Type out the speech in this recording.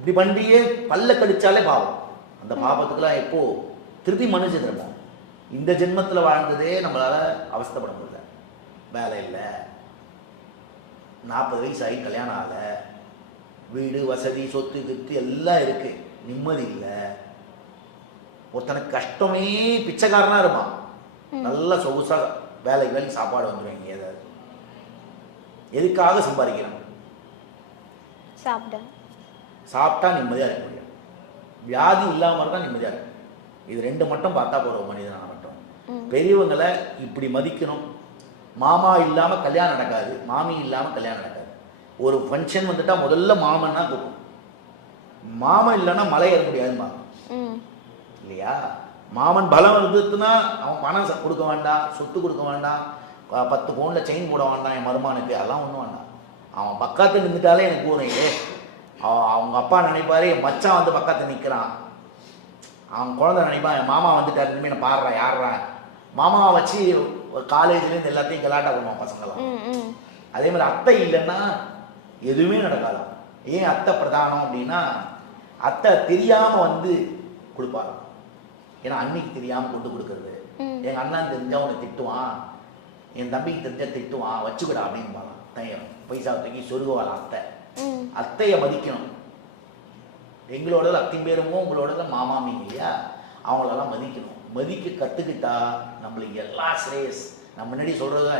இப்படி பண்ணியே பல்ல கடிச்சாலே பாவம். அந்த பாவத்துக்கெல்லாம் எப்போ திருப்பி மனுஷன் இருப்போம். இந்த ஜென்மத்தில் வாழ்ந்ததே நம்மளால அவஸ்தைப்பட முடியல. வேலை இல்லை, 40 வயசு ஆகி கல்யாணம் ஆகலை, வீடு வசதி சொத்து கித்து எல்லாம் இருக்கு, நிம்மதி இல்லை. ஒருத்தனுக்கு கஷ்டமே பிச்சைக்காரனா இருப்பான், நல்ல சொகுசா வேலைக்கு சாப்பாடு வந்துடுவாங்க. ஏதாவது எதுக்காக சம்பாதிக்கிறான்? சாப்பிட்டா நிம்மதியாக இருக்க முடியும், வியாதி இல்லாமல் இருந்தால் நிம்மதியாக இருக்கும். இது 2 மட்டும் பார்த்தா போகிற மனிதனாக மட்டும். பெரியவங்களை இப்படி மதிக்கணும். மாமா இல்லாமல் கல்யாணம் நடக்காது, மாமி இல்லாமல் கல்யாணம் நடக்காது. ஒரு ஃபங்க்ஷன் வந்துட்டா முதல்ல மாமன்னா கூப்பிடும். மாமன் இல்லைன்னா மலை ஏற முடியாதுமா இல்லையா? மாமன் பலம் இருந்துச்சுன்னா அவன் பணம் கொடுக்க வேண்டாம், சொத்து கொடுக்க வேண்டாம், 10 பவுனில் செயின் போட வேண்டாம் என் மருமானுக்கு, அதெல்லாம் ஒன்றும் வேண்டாம். அவன் பக்கத்தில் நின்றுட்டாலே எனக்கு போகிறேன். அவங்க அப்பா நினைப்பாரு என் மச்சான் வந்து பக்கத்தில் நிற்கிறான், அவன் குழந்தை நினைப்பான் என் மாமா வந்துட்டாரு, இனிமேல் நான் பாடுறா யாருறா. மாமாவை வச்சு ஒரு காலேஜ்லேருந்து எல்லாத்தையும் கலாட்டா பண்ணுவான் பசங்களாம். அதே மாதிரி அத்தை இல்லைன்னா எதுவுமே நடக்காதான். ஏன் அத்தை பிரதானம் அப்படின்னா, அத்தை தெரியாமல் வந்து கொடுப்பாராம். ஏன்னா அன்னைக்கு தெரியாமல் கொண்டு கொடுக்கறது. எங்கள் அண்ணன் தெரிஞ்சால் உன்னை திட்டுவான், என் தம்பிக்கு தெரிஞ்சால் திட்டுவான், வச்சுக்கிடா அப்படின்னு பைசா தூக்கி சொருகுவாள் அத்தை. அத்தையை மதிக்கணும். எங்களோட அத்தையும் பேருமோ உங்களோட மாமாமிங்க இல்லையா, அவங்களெல்லாம் மதிக்கணும். மதிக்க கற்றுக்கிட்டா நம்மளுக்கு எல்லா ஸ்ரேயஸ். நான் முன்னாடி சொல்கிறதா